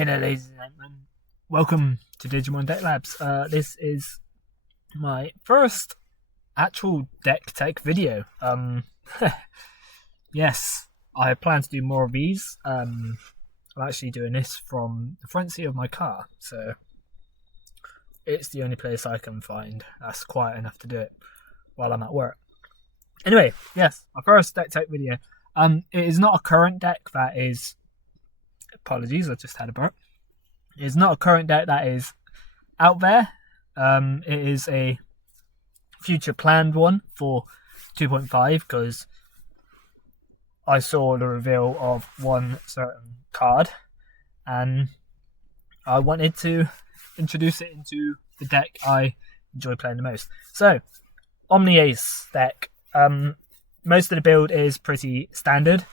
Hey there, ladies and gentlemen. Welcome to Digimon Deck Labs. This is my first actual deck tech video. Yes, I plan to do more of these. I'm actually doing this from the front seat of my car, so it's the only place I can find that's quiet enough to do it while I'm at work. Anyway, yes, my first deck tech video. It is not a current deck that is... Apologies, I just had a burp. It's not a current deck that is out there. It is a future planned one for 2.5 because I saw the reveal of one certain card and I wanted to introduce it into the deck I enjoy playing the most. So, Omni Ace deck. Most of the build is pretty standard.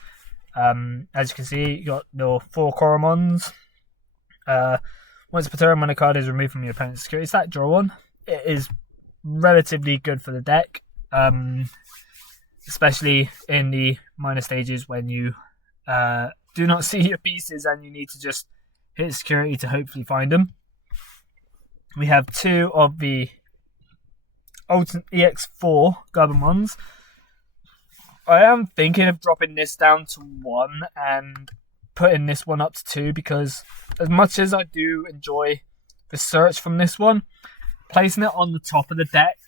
As you can see, you got the 4 Coromons. Once per turn, when a card is removed from your opponent's security stack, draw one. It is relatively good for the deck, especially in the minor stages when you do not see your pieces and you need to just hit security to hopefully find them. We have 2 of the Ultimate EX4 Gabumons. I am thinking of dropping this down to 1 and putting this one up to 2 because as much as I do enjoy the search from this one, placing it on the top of the deck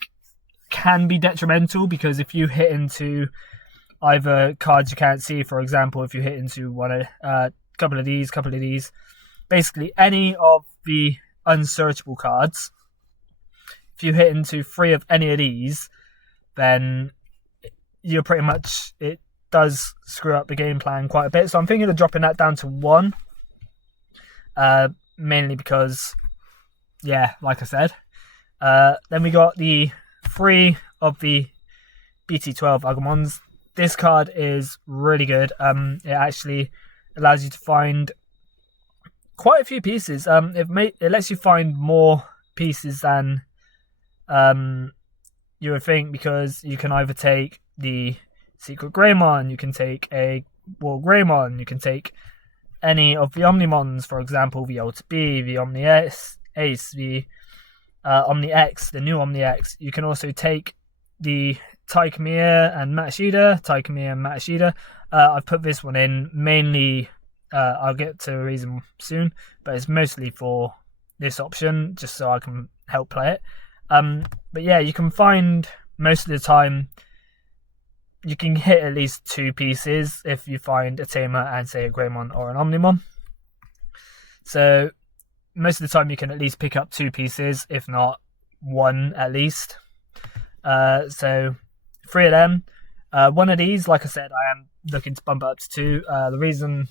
can be detrimental because if you hit into either cards you can't see, for example, if you hit into couple of these, basically any of the unsearchable cards, if you hit into 3 of any of these, then you're pretty much, it does screw up the game plan quite a bit. So I'm thinking of dropping that down to 1. Mainly because, yeah, like I said. Then we got the 3 of the BT12 Agumons. This card is really good. It actually allows you to find quite a few pieces. It lets you find more pieces than you would think because you can either take the Secret Greymon, you can take a War Greymon, you can take any of the Omnimons, for example, the Ultra B, the Omni Ace, the Omni X, the new Omni X. You can also take the Taikamiya and Matashida. I've put this one in mainly, I'll get to a reason soon, but it's mostly for this option, just so I can help play it. But yeah, you can find most of the time, you can hit at least 2 pieces if you find a Tamer and say a Greymon or an Omnimon. So most of the time you can at least pick up 2 pieces, if not 1 at least. So 3 of them. One of these, like I said, I am looking to bump it up to 2. The reason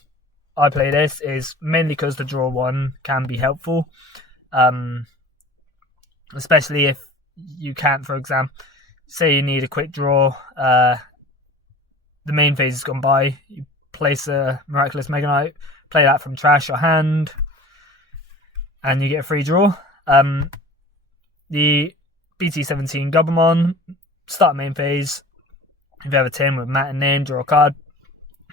I play this is mainly because the draw 1 can be helpful. Especially if you can't, for example, say you need a quick draw, the main phase has gone by, you place a Miraculous Mega Knight, play that from trash or hand, and you get a free draw. The BT17 Gabumon, start main phase, if you have a team with Matt and name, draw a card,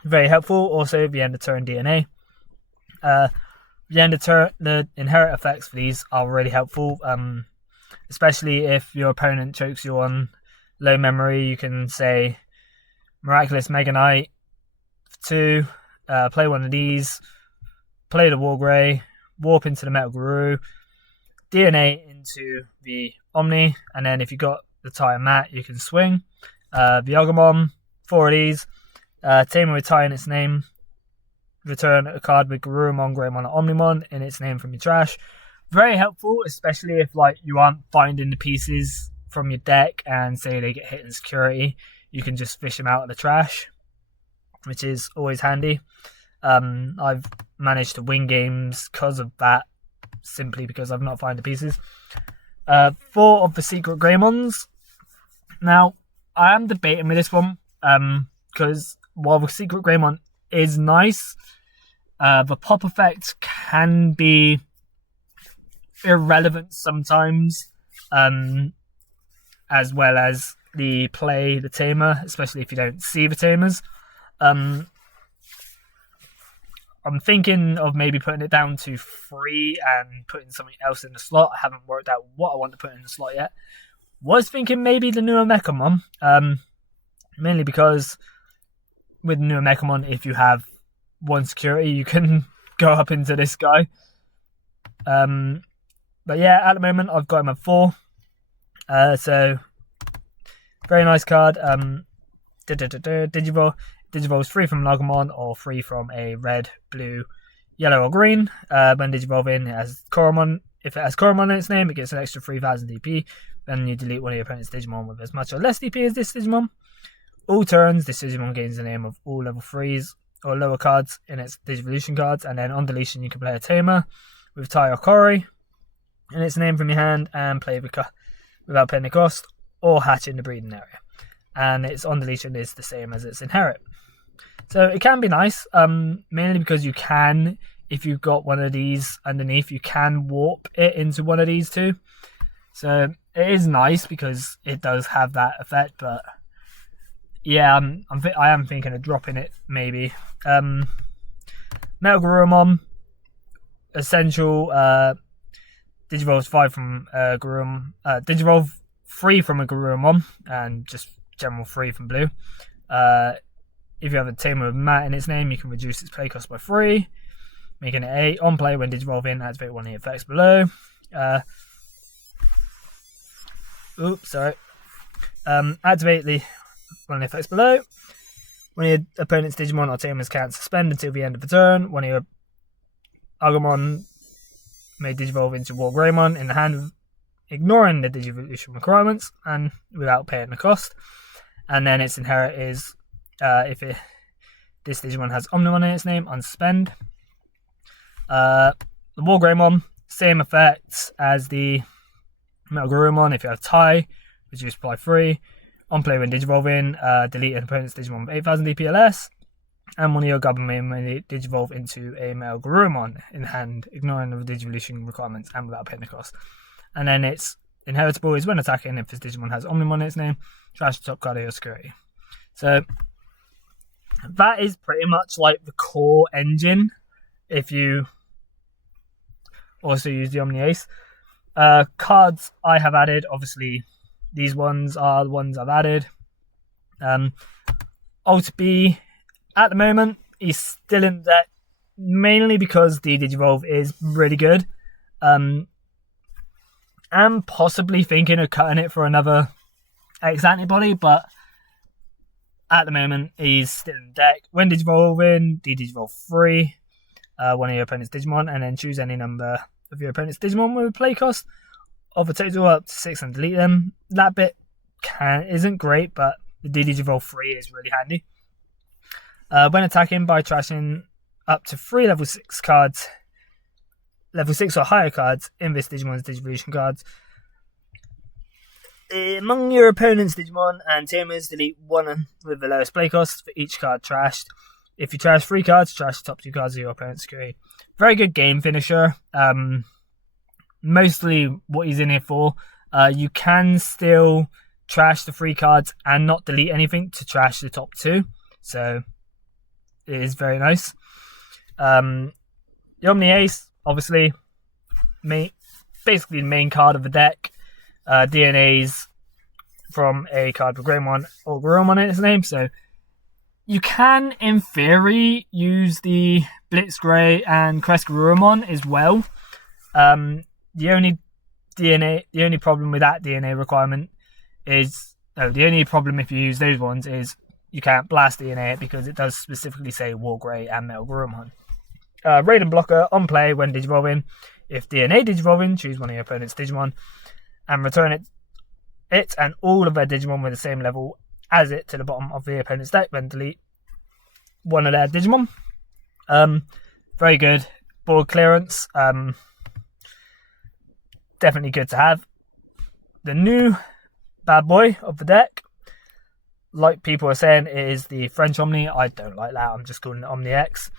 very helpful. Also, the end of turn DNA. The end of turn, the inherit effects for these are really helpful, especially if your opponent chokes you on low memory. You can say Miraculous Mega Knight 2, play one of these, play the War Grey, warp into the Metal Guru, DNA into the Omni, and then if you got the Tie and Mat, you can swing. The Agumon, 4 of these, Tamer with Tie in its name, return a card with Garurumon, Greymon, or Omnimon in its name from your trash. Very helpful, especially if you aren't finding the pieces from your deck and say they get hit in security. You can just fish them out of the trash, which is always handy. I've managed to win games because of that, simply because I've not found the pieces. 4 of the Secret Greymons. Now, I am debating with this one, because while the Secret Greymon is nice, the pop effect can be irrelevant sometimes, as well as the Tamer, especially if you don't see the Tamers. I'm thinking of maybe putting it down to 3 and putting something else in the slot. I haven't worked out what I want to put in the slot yet. Was thinking maybe the newer Omnimon, mainly because with the newer Omnimon, if you have 1 security, you can go up into this guy. But yeah, at the moment I've got him at 4. So very nice card. Digivolve. Digivolve is free from Lagomon or free from a red, blue, yellow, or green. When Digivolving, it has Koromon. If it has Koromon in its name, it gets an extra 3000 DP. Then you delete one of your opponent's Digimon with as much or less DP as this Digimon. All turns, this Digimon gains the name of all level 3s or lower cards in its Digivolution cards. And then on deletion, you can play a Tamer with Tai or Kori in its name from your hand and play without paying the cost, or hatch in the breeding area. And its on deletion is the same as its inherit. So it can be nice, mainly because you can, if you've got one of these underneath, you can warp it into one of these too. So it is nice because it does have that effect, but yeah, I am thinking of dropping it maybe. Metal Garurumon, essential, Digivolve's 5 from Garurumon, Digivolve 3 from a Garurumon, and just general 3 from blue. If you have a Tamer with Matt in its name, you can reduce its play cost by 3, making it 8. On play, when Digivolving, activate one of the effects below. Activate one of the effects below. When your opponent's Digimon or Tamers can't suspend until the end of the turn, one of your Agumon may Digivolve into Wargreymon in the hand, ignoring the Digivolution requirements and without paying the cost. And then its inherit is, this Digimon has Omnimon in its name, unsuspend. The Wargreymon, same effects as the Metal Garurumon. If you have Tai, reduce by 3. On play, when Digivolving, delete an opponent's Digimon with 8000 DP or less. And one of your Gabumon may Digivolve into a Metal Garurumon in hand, ignoring the Digivolution requirements and without paying the cost. And then its inheritable is when attacking, if this Digimon has Omnimon in its name, trash the top card of your security. So that is pretty much like the core engine if you also use the Omni Ace. Cards I have added, obviously these ones are the ones I've added. Alt B, at the moment, he's still in the deck, mainly because the Digivolve is really good. I'm possibly thinking of cutting it for another X antibody, but at the moment, he's still in the deck. When Digivolving, Digivolve 3, one of your opponent's Digimon, and then choose any number of your opponent's Digimon with a play cost of a total up to 6 and delete them. That bit isn't great, but the Digivolve 3 is really handy. When attacking by trashing up to 3 level 6 cards, level 6 or higher cards in this Digimon's Digivolution cards, among your opponent's Digimon and Tamers, delete one with the lowest play cost for each card trashed. If you trash 3 cards, trash the top 2 cards of your opponent's security. Very good game finisher. Mostly what he's in here for. You can still trash the 3 cards and not delete anything to trash the top 2. So it is very nice. The Omni Ace, obviously, basically the main card of the deck. DNA's from a card with Greymon or Garurumon in its name. So you can, in theory, use the Blitzgray and Crest Garurumon as well. The only problem with that DNA requirement is, the only problem if you use those ones is you can't blast DNA it because it does specifically say Wargrey and Metal Garurumon. Raid and Blocker, on play when Digivolving. If DNA Digivolving, choose one of your opponent's Digimon and return it and all of their Digimon with the same level as it to the bottom of the opponent's deck, then delete one of their Digimon. Very good board clearance. Definitely good to have. The new bad boy of the deck, like people are saying, it is the French Omni. I don't like that. I'm just calling it Omni X.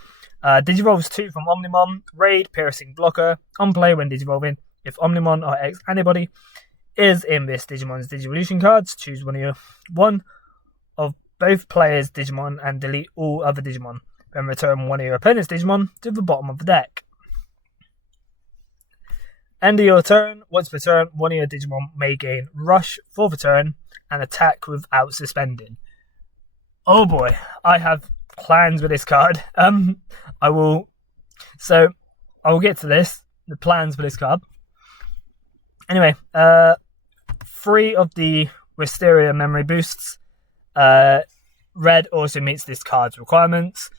Digivolves 2 from Omnimon. Raid, Piercing, Blocker. On play when Digivolving. If Omnimon or X anybody is in this Digimon's Digivolution cards, choose one of both players' Digimon and delete all other Digimon. then return one of your opponent's Digimon to the bottom of the deck. End of your turn. Once per turn, one of your Digimon may gain Rush for the turn and attack without suspending. Oh boy, I have plans with this card. I will get to this. The plans for this card. Anyway, 3 of the Wisteria memory boosts. Red also meets this card's requirements.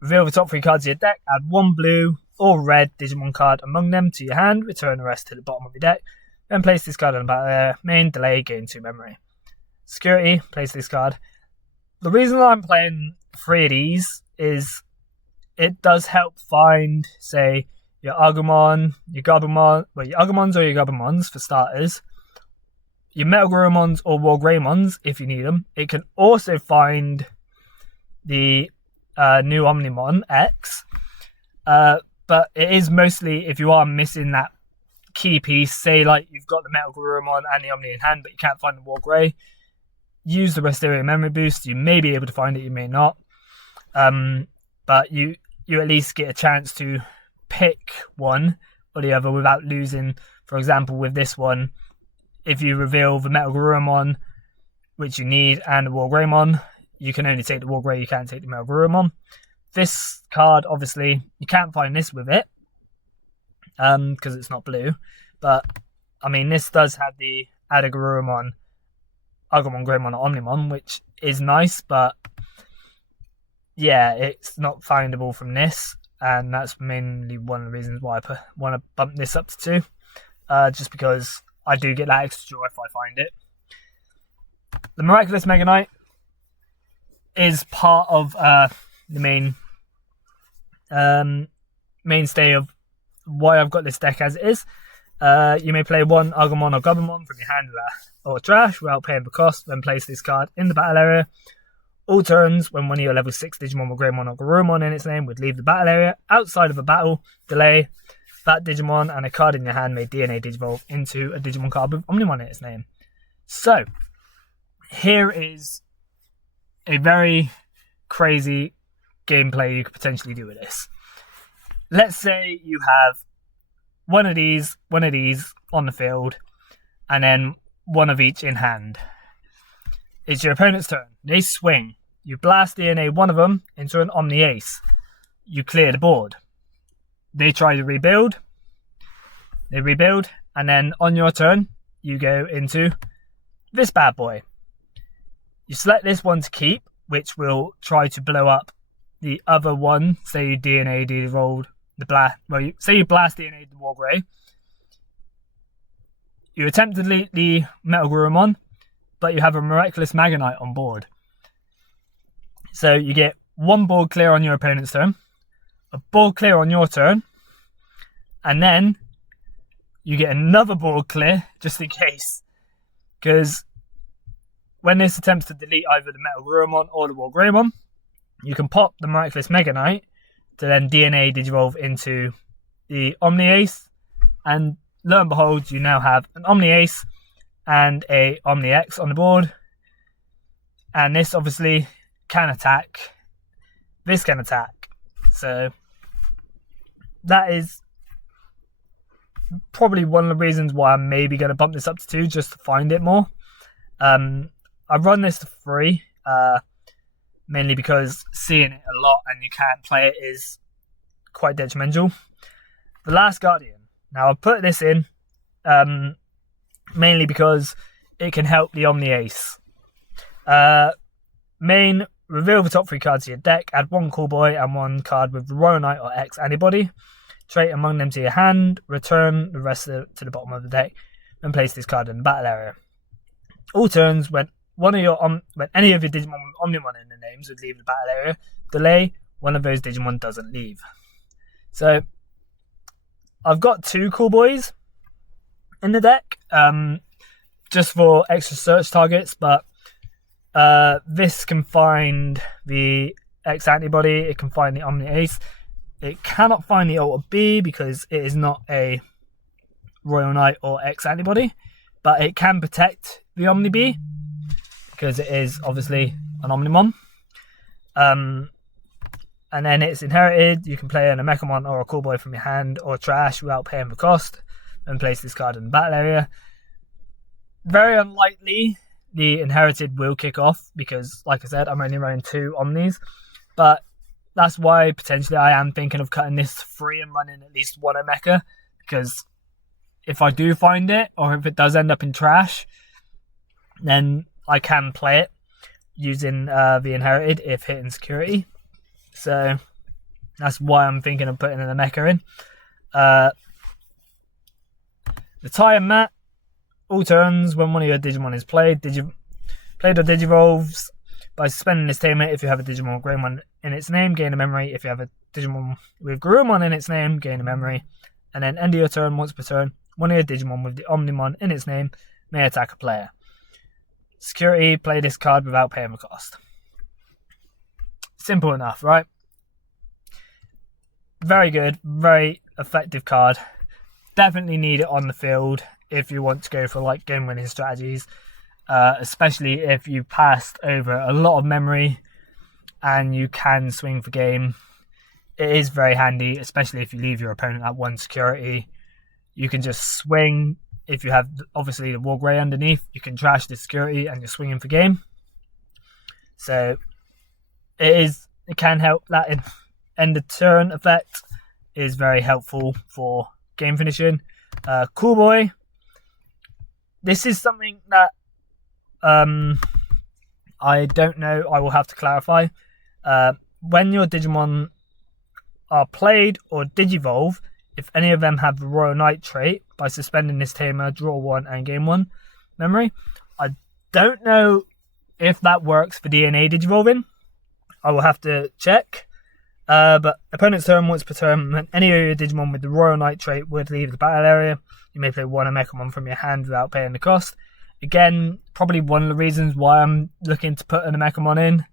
Reveal the top 3 cards of your deck, add 1 blue or red Digimon card among them to your hand, return the rest to the bottom of your deck, then place this card on the battle area. Main delay, gain 2 memory. Security, place this card. The reason I'm playing 3 of these is it does help find, say, your Agumon, your Gabumon, your Agumons or your Gabumons for starters, your Metal Gurumons or War Greymons if you need them. It can also find the new Omnimon X, but it is mostly if you are missing that key piece, say like you've got the Metal Gurumon and the Omni in hand, but you can't find the War Grey, use the Wisteria memory boost. You may be able to find it, you may not, but you at least get a chance to pick one or the other without losing. For example, with this one, if you reveal the Metal Gurumon, which you need, and the War Greymon, you can only take the War Grey, you can't take the Metal Gurumon. This card, obviously, you can't find this with it, because it's not blue, but, I mean, this does have the Adagurumon, Agumon, Greymon, or Omnimon, which is nice, but, yeah, it's not findable from this, and that's mainly one of the reasons why I want to bump this up to 2, just because I do get that extra joy if I find it. The Miraculous Mega Knight is part of the mainstay of why I've got this deck as it is. You may play 1 Agumon or Gabumon from your hand or trash without paying the cost, then place this card in the battle area. All turns, when one of your level 6 Digimon with Greymon or Garurumon in its name would leave the battle area outside of a battle delay, that Digimon and a card in your hand may DNA Digivolve into a Digimon card with Omnimon in its name. So, here is a very crazy gameplay you could potentially do with this. Let's say you have one of these on the field, and then one of each in hand. It's your opponent's turn. They swing. You blast DNA one of them into an Omni Ace. You clear the board. They try to rebuild. They rebuild. And then on your turn, you go into this bad boy. You select this one to keep, which will try to blow up the other one. Say you DNA de-rolled the blast. Well, say you blast DNA the War Grey. You attempt to delete the Metal Gurumon, but you have a Miraculous Mega Knight on board. So you get 1 board clear on your opponent's turn, a board clear on your turn, and then you get another board clear just in case. Because when this attempts to delete either the Metal Gurumon or the War Greymon, you can pop the Miraculous Mega Knight to then DNA Digivolve into the Omni Ace, and lo and behold, you now have an Omni Ace and a Omni X on the board. And this obviously can attack. This can attack. So that is probably one of the reasons why I'm maybe going to bump this up to 2, just to find it more. I run this to 3, mainly because seeing it a lot and you can't play it is quite detrimental. The Last Guardian. Now I've put this in mainly because it can help the Omni Ace. Main, reveal the top 3 cards of your deck, add 1 Cool Boy and 1 card with the Royal Knight or X antibody. Trait among them to your hand, return the rest to the bottom of the deck, and place this card in the battle area. All turns, when any of your Digimon with Omnimon in the names would leave the battle area, delay, one of those Digimon doesn't leave. So, I've got 2 Cool Boys in the deck, just for extra search targets, but this can find the X antibody, it can find the Omni Ace. It cannot find the Alter B because it is not a Royal Knight or X antibody, but it can protect the Omni B because it is obviously an Omnimon. and then it's inherited. You can play an Omnimon or a Cool Boy from your hand or trash without paying the cost, and place this card in the battle area. Very unlikely the inherited will kick off because, like I said, I'm only running 2 Omnis, but that's why potentially I am thinking of cutting this to 3 and running at least 1 Mecha, because if I do find it, or if it does end up in trash, then I can play it using the inherited if hitting security. So that's why I'm thinking of putting the Mecha in. The tie and mat. All turns, when one of your Digimon is played or Digivolves, by suspending this teammate, if you have a Digimon with Greymon in its name, gain a memory. If you have a Digimon with Garurumon in its name, gain a memory. And then end of your turn, once per turn, one of your Digimon with the Omnimon in its name may attack a player. Security, play this card without paying the cost. Simple enough, right? Very good, very effective card. Definitely need it on the field if you want to go for like game winning strategies, especially if you passed over a lot of memory and you can swing for game. It is very handy, especially if you leave your opponent at 1 security. You can just swing. If you have obviously the War Grey underneath, you can trash the security and you're swinging for game. So it can help. That end of turn effect is very helpful for game finishing. Cool Boy. This is something that I don't know. I will have to clarify. When your Digimon are played or Digivolve, if any of them have the Royal Knight trait, by suspending this tamer, draw 1 and gain 1 memory. I don't know if that works for DNA Digivolving. I will have to check. But opponent's turn, once per turn, when any of your Digimon with the Royal Knight trait would leave the battle area, you may play 1 Omnimon from your hand without paying the cost. Again, probably one of the reasons why I'm looking to put an Omnimon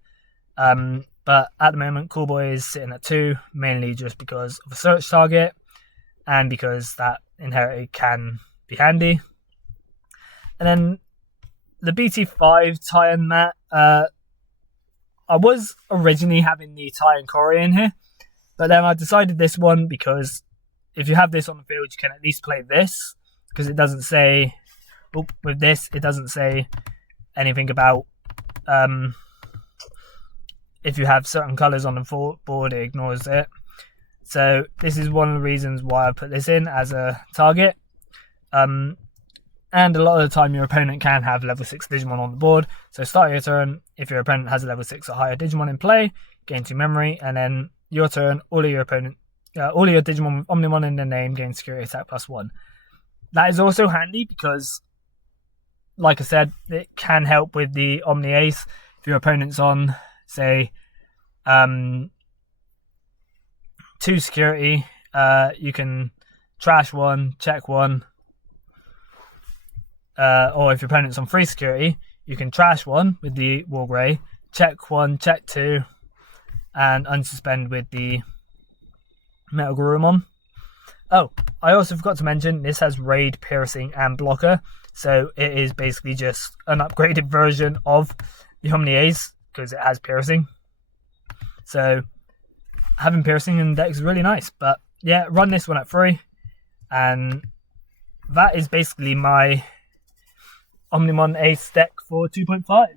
in. But at the moment, Cool Boy is sitting at 2, mainly just because of a search target and because that inherited can be handy. And then the BT5 tie and mat. I was originally having the tie and Cory in here, but then I decided this one because if you have this on the field, you can at least play this, because it doesn't say, with this, it doesn't say anything about if you have certain colours on the board, it ignores it. So this is one of the reasons why I put this in as a target. And a lot of the time your opponent can have level 6 Digimon on the board. So start your turn, if your opponent has a level 6 or higher Digimon in play, gain 2 memory, and then your turn, all of your Digimon with Omnimon in their name gain security attack +1. That is also handy because, like I said, it can help with the Omni Ace. If your opponent's on, say, 2 security, you can trash 1, check 1. Or if your opponent's on 3 security, you can trash 1 with the War Grey, check 1, check 2, and unsuspend with the Metal Garurumon. Oh, I also forgot to mention, this has Raid, Piercing, and Blocker, so it is basically just an upgraded version of the Omni Ace, because it has Piercing. So, having Piercing in the deck is really nice, but yeah, run this one at 3, and that is basically my Omnimon Ace deck for 2.5.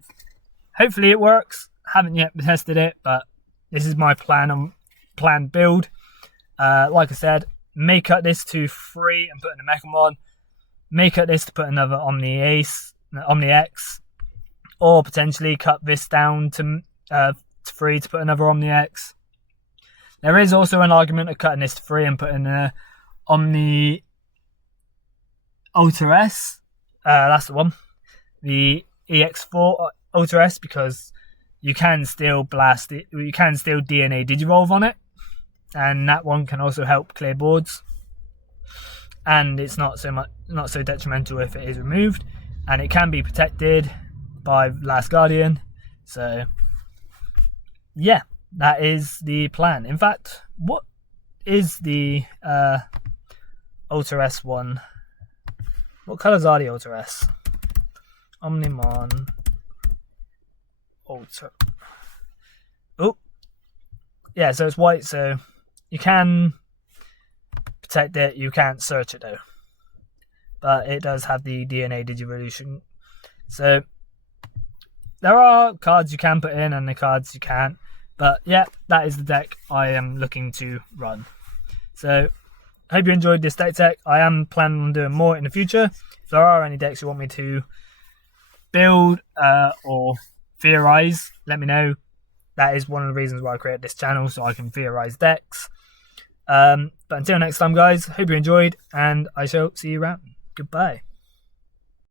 Hopefully it works. Haven't yet tested it, but this is my planned build. Like I said, may cut this to 3 and put in a Mechamon. May cut this to put another Omni X, or potentially cut this down to 3 to put another Omni X. There is also an argument of cutting this to 3 and putting an Omni Ultra S. That's the one. The EX4 Ultra S, because you can still blast it. You can still DNA Digivolve on it, and that one can also help clear boards. And it's not so detrimental if it is removed, and it can be protected by Last Guardian. So yeah, that is the plan. In fact, what is the Ultra S one? What colours are the Ultra S? Omnimon Ultra. Oh, yeah, so it's white, so you can protect it, you can't search it though. But it does have the DNA Digivolution. So there are cards you can put in and the cards you can't. But yeah, that is the deck I am looking to run. So I hope you enjoyed this deck tech. I am planning on doing more in the future. If there are any decks you want me to build or theorize, let me know. That is one of the reasons why I created this channel, so I can theorize decks. But until next time, guys, hope you enjoyed, and I shall see you around. Goodbye.